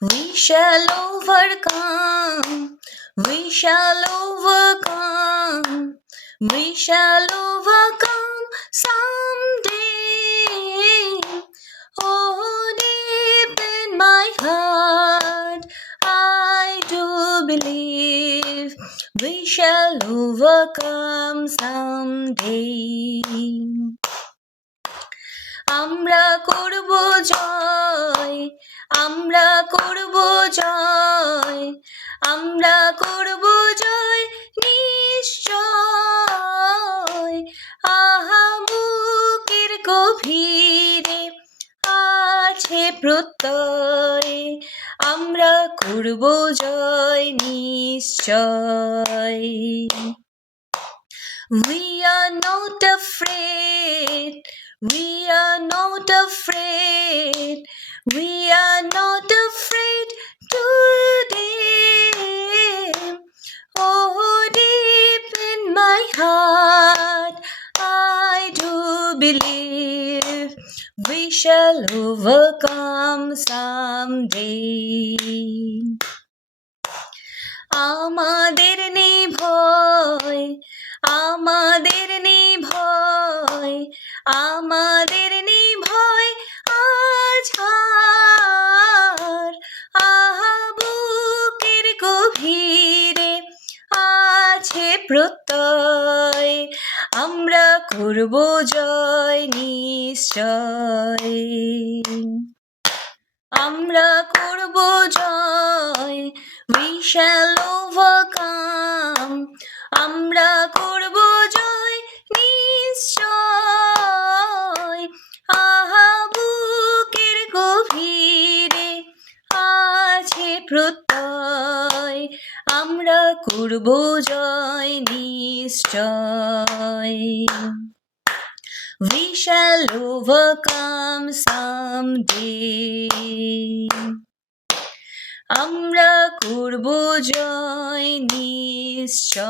We shall overcome. We shall overcome. We shall overcome someday. Oh, deep in my heart, I do believe we shall overcome someday. আমরা করব জয়, আমরা করব জয়, আমরা করব জয় নিশ্চয়। আহা বুকের গভীরে আছে প্রত্যয়, আমরা করব জয় নিশ্চয়। We are not afraid, we are not afraid, we are not afraid today. Oh, deep in my heart, I do believe we shall overcome someday. আমাদের নেই ভয়, আমাদের নেই ভয়, আমাদের নেই ভয় আজ আর। আহা বুকের গভীরে আছে প্রত্যয়, আমরা করব জয় নিশ্চয়। আমরা করব জয়, we shall overcome, আমরা করব জয় নিশ্চয়। আহা বুকের গভীরে আছে প্রত্যয়, আমরা করব জয় নিশ্চয়। We shall overcome someday. আমরা করব জয় নিশ্চয়।